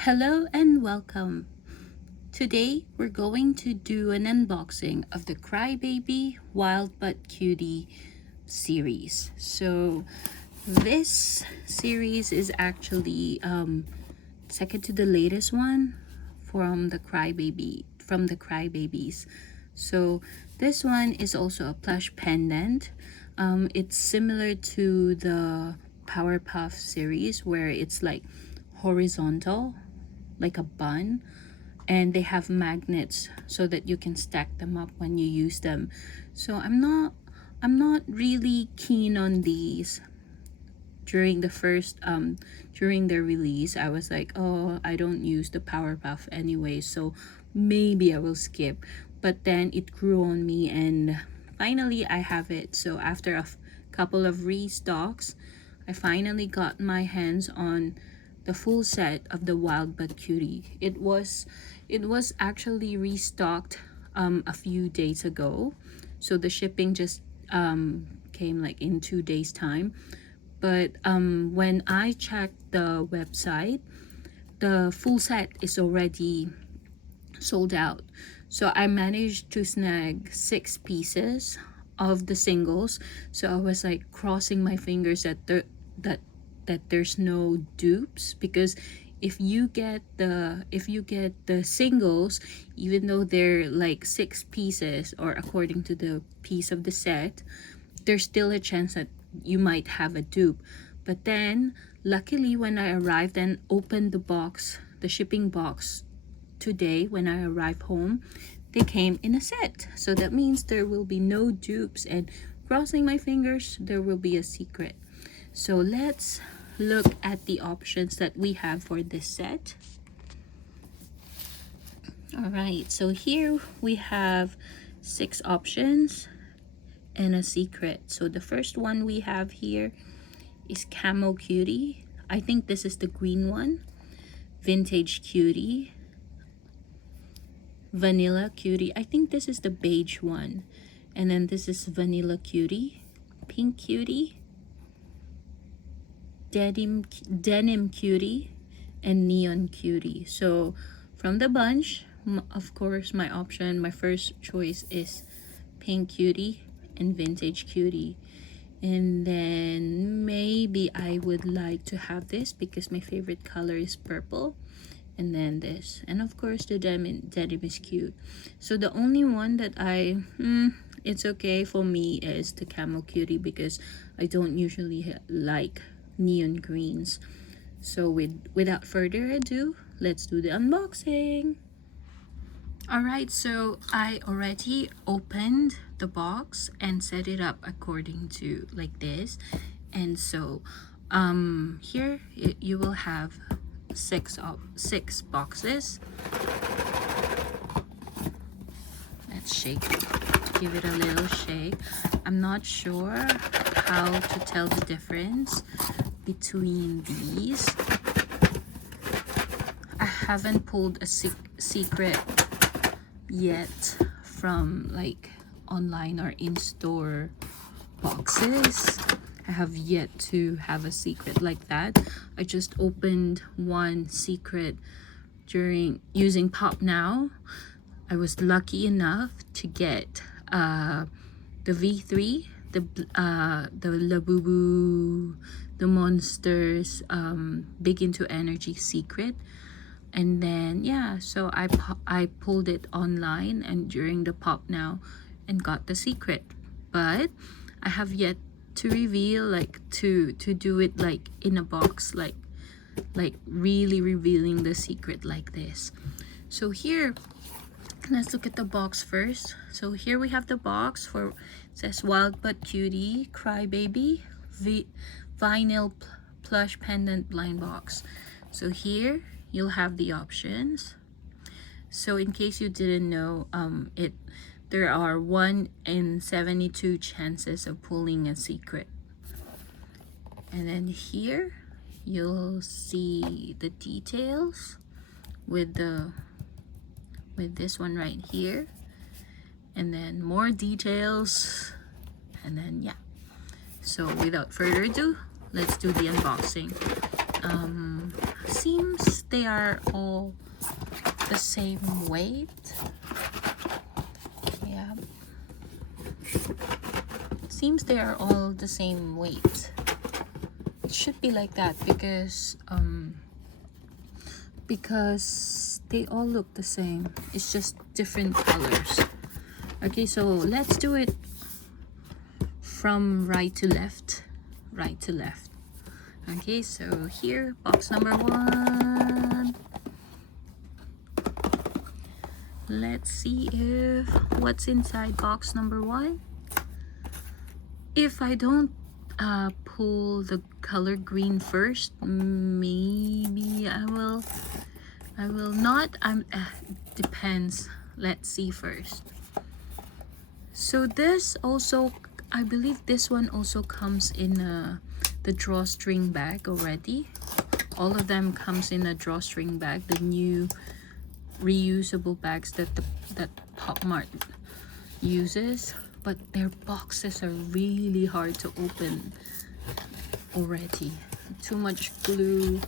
Hello and welcome. Today we're going to do an unboxing of the Crybaby Wild But Cutie series. So this series is actually second to the latest one from the Crybabies. So this one is also a plush pendant. It's similar to the Powerpuff series where it's like horizontal, like a bun, and they have magnets so that you can stack them up when you use them. So I'm not really keen on these. During their release, I was like, oh, I don't use the Powerpuff anyway, so maybe I will skip. But then it grew on me and finally I have it. So after a couple of restocks, I finally got my hands on the full set of the Wild But Cutie. It was actually restocked a few days ago, so the shipping just came like in 2 days time. But when I checked the website, the full set is already sold out. So I managed to snag 6 pieces of the singles. So I was like crossing my fingers that there's no dupes, because if you get the singles, even though they're like 6 pieces or according to the piece of the set, there's still a chance that you might have a dupe. But then luckily when I arrived and opened the shipping box today, when I arrived home, they came in a set. So that means there will be no dupes, and crossing my fingers, there will be a secret. So let's look at the options that we have for this set. All right, so here we have 6 options and a secret. So the first one we have here is Camo Cutie. I think this is the green one. Vintage Cutie. Vanilla Cutie. I think this is the beige one. And then this is Vanilla Cutie. Pink Cutie. Denim Cutie. And Neon Cutie. So from the bunch, of course, my first choice is Pink Cutie and Vintage Cutie. And then maybe I would like to have this because my favorite color is purple. And then this, and of course the denim is cute. So the only one that it's okay for me is the Camo Cutie, because I don't usually like neon greens. So without further ado, let's do the unboxing. Alright, so I already opened the box and set it up according to like this. And so here you will have 6 boxes. Let's shake it, give it a little shake. I'm not sure how to tell the difference between these. I haven't pulled a secret yet from like online or in-store boxes. I have yet to have a secret like that. I just opened one secret during using Pop Now. I was lucky enough to get the V3, the Labubu, the Monsters Big Into Energy secret. And then yeah, so I pulled it online and during the Pop Now and got the secret. But I have yet to reveal, like to do it like in a box, like really revealing the secret like this. So here, let's look at the box first. So here we have the box for, it says Wild But Cutie Crybaby Vinyl Plush Pendant Blind Box. So here you'll have the options. So in case you didn't know, there are 1 in 72 chances of pulling a secret. And then here you'll see the details with this one right here, and then more details, and then yeah. So without further ado, let's do the unboxing. Seems they they are all the same weight. Yeah, it seems they are all the same weight. It should be like that because they all look the same. It's just different colors. Okay, so let's do it from right to left. Right to left. Okay, so here, box number 1. Let's see if what's inside box number 1. If I don't pull the color green first, maybe I will not. Depends. Let's see first. So this also, I believe this one also comes in the drawstring bag already. All of them comes in a drawstring bag, the new reusable bags that Pop Mart uses, but their boxes are really hard to open already. Too much glue,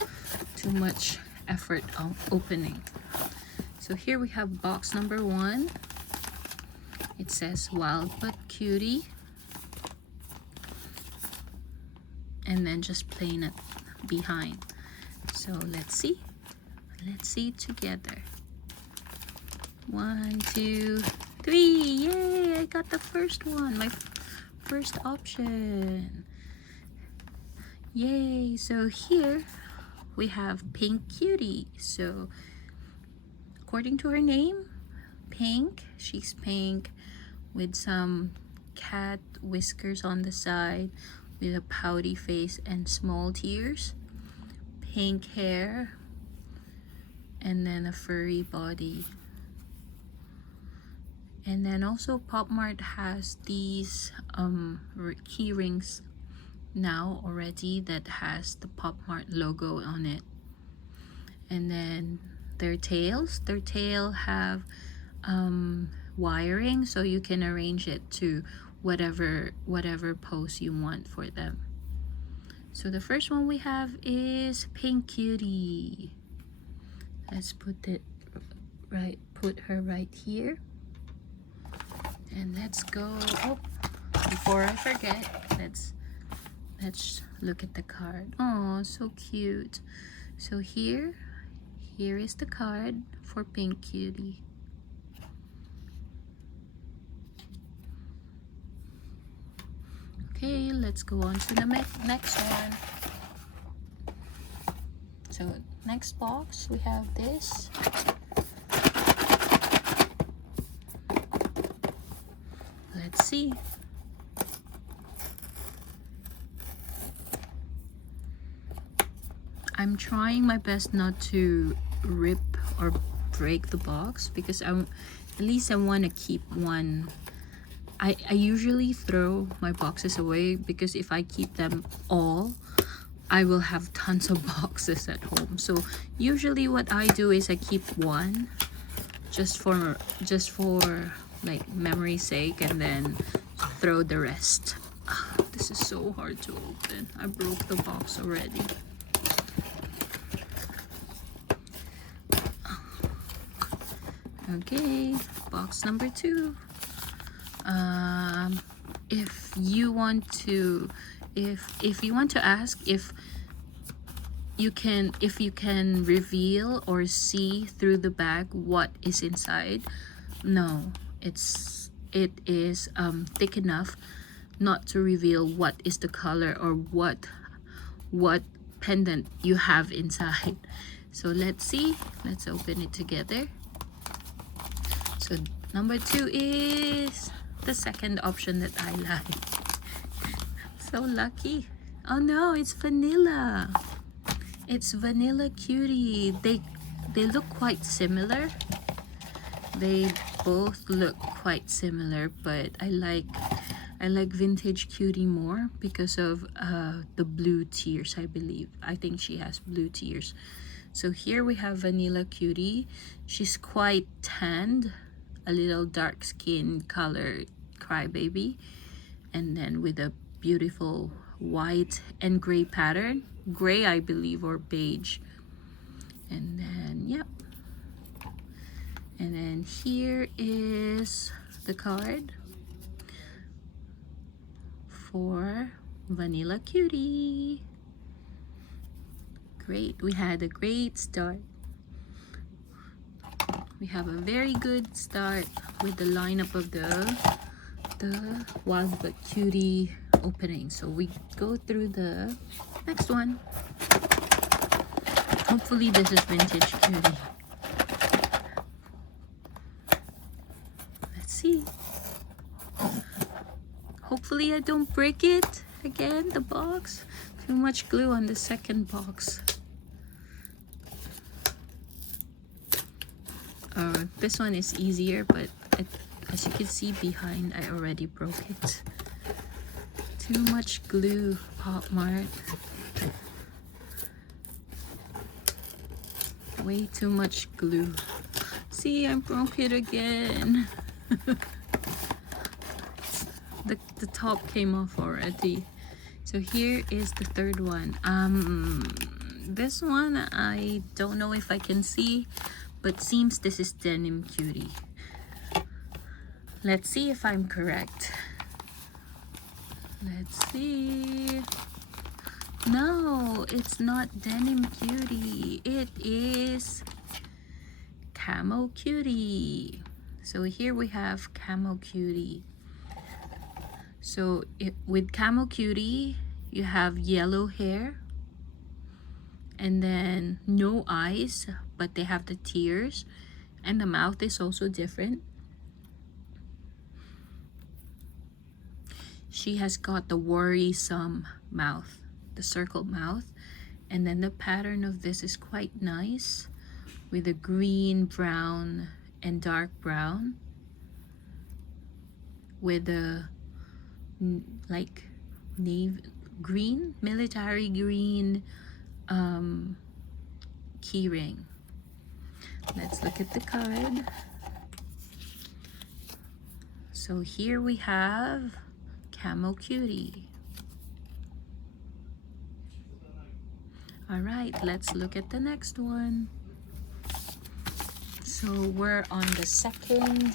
too much effort on opening. So here we have box number 1. It says Wild But Cutie, and then just plain it behind. So let's see together. 1, 2, 3. Yay, I got the first one, my first option. Yay. So here we have Pink Cutie. So according to her name, pink, she's pink with some cat whiskers on the side, with a pouty face and small tears, pink hair, and then a furry body. And then also Pop Mart has these key rings now already that has the Pop Mart logo on it. And then their tail have wiring, so you can arrange it to whatever pose you want for them. So the first one we have is Pink Cutie. Let's put her right here, and let's go. Oh, before I forget, let's look at the card. Oh, so cute. So here is the card for Pink Cutie. Okay, let's go on to the next one. So next box we have this. Let's see. I'm trying my best not to rip or break the box because at least I want to keep one. I usually throw my boxes away because if I keep them all, I will have tons of boxes at home. So usually what I do is I keep one just for like memory's sake, and then throw the rest. This is so hard to open. I broke the box already. Okay, box number 2. If you want to ask if you can reveal or see through the bag what is inside, no, it is thick enough not to reveal what is the color or what pendant you have inside. So let's see, let's open it together. So number 2 is the second option that I like. So lucky. Oh no, it's vanilla. It's Vanilla Cutie. They look quite similar. They both look quite similar, but I like Vintage Cutie more because of the blue tears, I believe. I think she has blue tears. So here we have Vanilla Cutie. She's quite tanned, a little dark skin color Crybaby, and then with a beautiful white and gray pattern, gray I believe, or beige. And then yep. And then here is the card for Vanilla Cutie. Great, we had a great start. We have a very good start with the lineup of the Wild But Cutie opening. So we go through the next one. Hopefully this is Vintage Cutie. Let's see. Hopefully I don't break it again, the box. Too much glue on the second box. This one is easier, but as you can see behind, I already broke it. Too much glue, Mart. Way too much glue. See, I broke it again. The top came off already. So here is the third one. This one I don't know if I can see, but seems this is Denim Cutie. Let's see if I'm correct. Let's see. No, it's not Denim Cutie. It is Camo Cutie. So here we have Camo Cutie. So with Camo Cutie, you have yellow hair and then no eyes, but they have the tears, and the mouth is also different. She has got the worrisome mouth, the circle mouth, and then the pattern of this is quite nice with a green, brown, and dark brown with a like navy green, military green key ring. Let's look at the card. So here we have Camo Cutie. All right, let's look at the next one. So we're on the second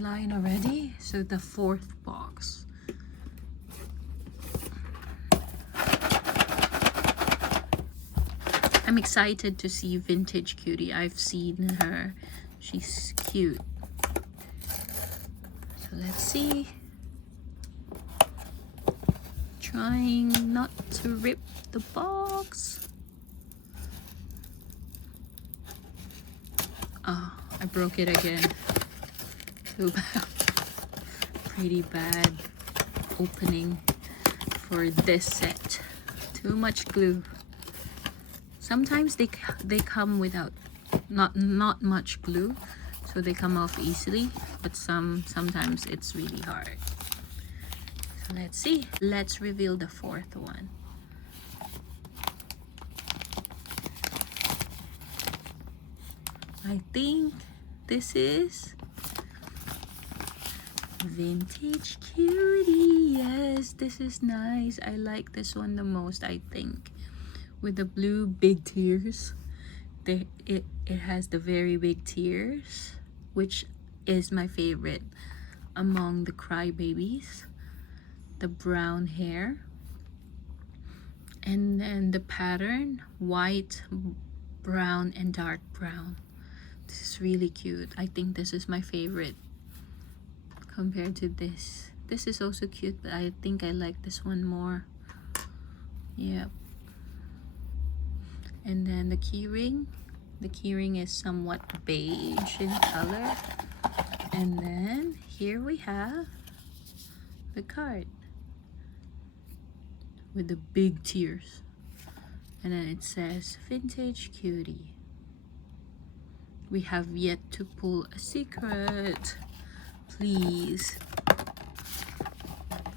line already, so the fourth box. I'm excited to see Vintage Cutie. I've seen her. She's cute. So let's see. Trying not to rip the box. Oh, I broke it again. Too bad. Pretty bad opening for this set. Too much glue. Sometimes they come without not much glue, so they come off easily, but sometimes it's really hard. So let's see. Let's reveal the fourth one. I think this is Vintage Cutie. Yes, this is nice. I like this one the most, I think. With the blue big tears. It has the very big tears, which is my favorite among the Crybabies. The brown hair. And then the pattern, white, brown, and dark brown. This is really cute. I think this is my favorite compared to this. This is also cute, but I think I like this one more. Yep. And then the keyring. The keyring is somewhat beige in color. And then here we have the card with the big tears. And then it says Vintage Cutie. We have yet to pull a secret. Please.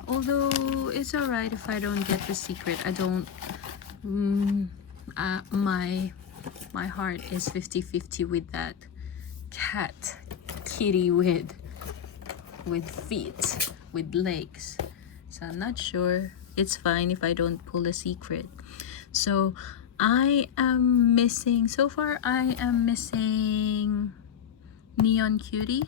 Although it's alright if I don't get the secret. I don't my heart is 50-50 with that cat kitty with feet, with legs. So I'm not sure. It's fine if I don't pull a secret. So I am missing, so far I am missing Neon Cutie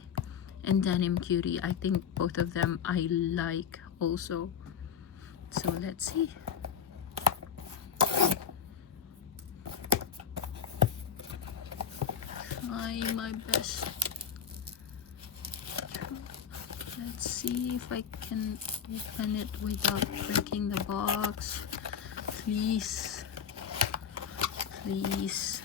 and Denim Cutie. I think both of them I like also. So let's see. Try my best. Let's see if I can open it without breaking the box. Please. Please.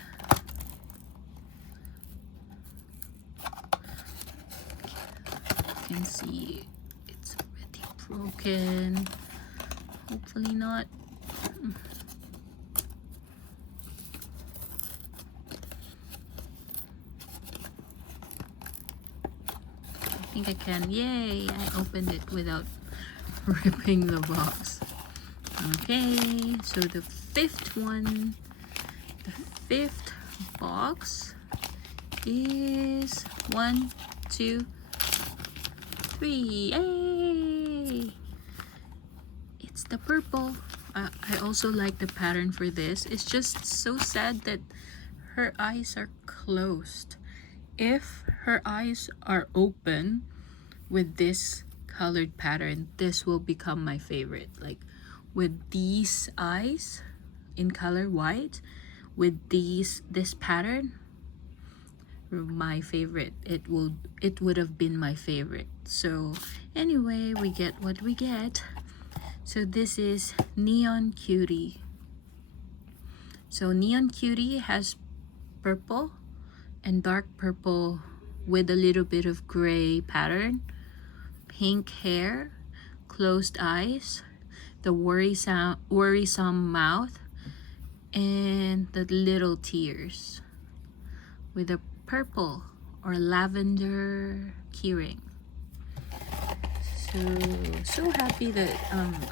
You can see it's already broken. Hopefully not. I think I can. Yay! I opened it without ripping the box. Okay, so the fifth box is 1, 2, 3. Yay! It's the purple. I also like the pattern for this. It's just so sad that her eyes are closed. If her eyes are open with this colored pattern, this will become my favorite. Like with these eyes in color white, with this pattern, my favorite. It would have been my favorite. So anyway, we get what we get. So this is Neon Cutie. So Neon Cutie has purple and dark purple with a little bit of gray pattern, pink hair, closed eyes, the worrisome mouth, and the little tears with a purple or lavender keyring. So happy that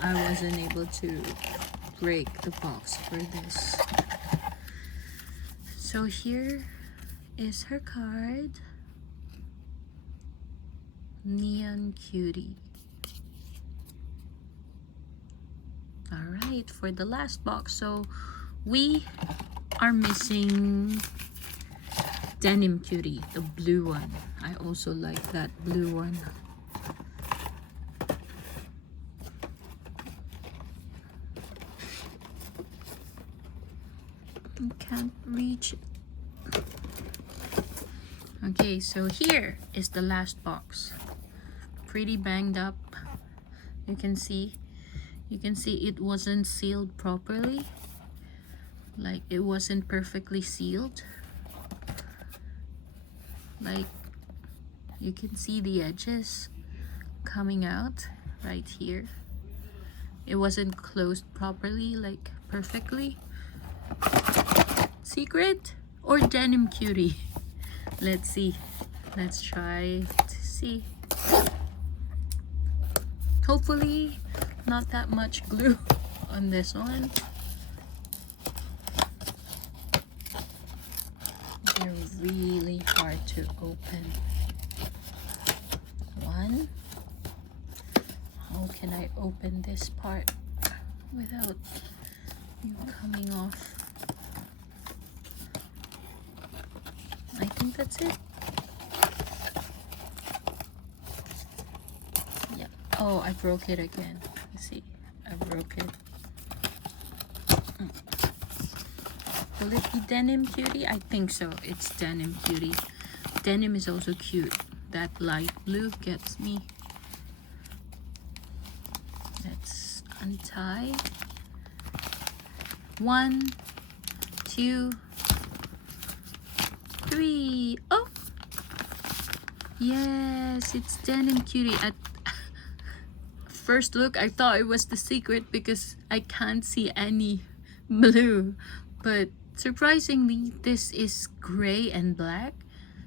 I wasn't able to break the box for this. So here is her card. Neon Cutie. Alright, for the last box, so we are missing Denim Cutie, the blue one. I also like that blue one. I can't reach it. Okay, so here is the last box. Pretty banged up. You can see it wasn't sealed properly. Like it wasn't perfectly sealed. Like you can see the edges coming out right here. It wasn't closed properly, like perfectly. Secret or Denim Cutie? Let's see. Let's try to see. Hopefully not that much glue on this one. They're really hard to open. One. How can I open this part without you coming off? I think that's it. Yeah. Oh, I broke it again. See, I broke it. Will it be Denim Cutie? I think so. It's Denim Cutie. Denim is also cute. That light blue gets me. Let's untie. 1, 2, 3. Oh! Yes, it's Denim Cutie. At first look, I thought it was the secret because I can't see any blue. But surprisingly, this is gray and black.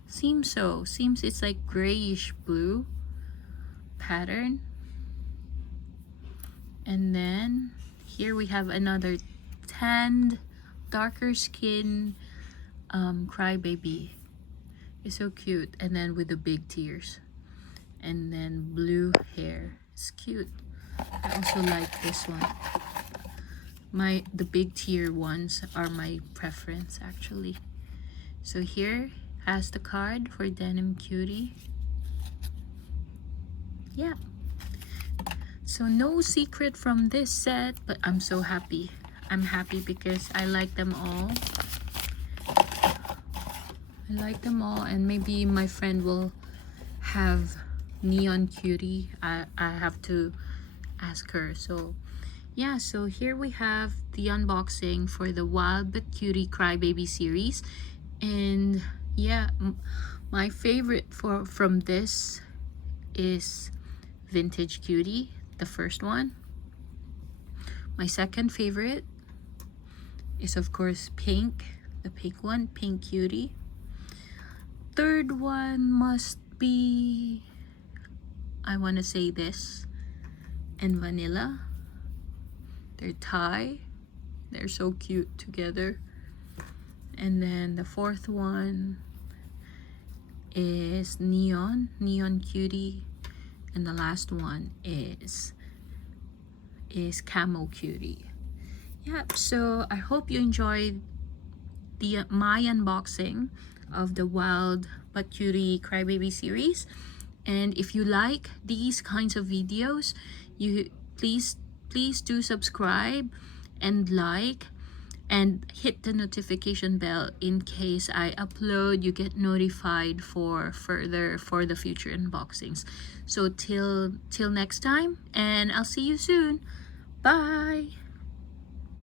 Seems so. Seems it's like grayish blue pattern. And then here we have another tanned, darker skin Crybaby. It's so cute. And then with the big tears. And then blue hair. It's cute. I also like this one. the big tier ones are my preference actually. So here has the card for Denim Cutie. Yeah. So no secret from this set, but I'm so happy. I'm happy because I like them all. I like them all, and maybe my friend will have Neon Cutie. I have to ask her. So yeah, so here we have the unboxing for the Wild But Cutie Crybaby series. And yeah, my favorite from this is Vintage Cutie, the first one. My second favorite is of course Pink, the pink one, Pink Cutie. Third one must be, I want to say this, and Vanilla. They're Thai. They're so cute together. And then the fourth one is Neon Cutie. And the last one is Camo Cutie. Yep, so I hope you enjoyed my unboxing of the Wild But Cutie Crybaby series. And if you like these kinds of videos, you please do subscribe and like and hit the notification bell in case I upload. You get notified for the future unboxings. So till next time, and I'll see you soon. Bye.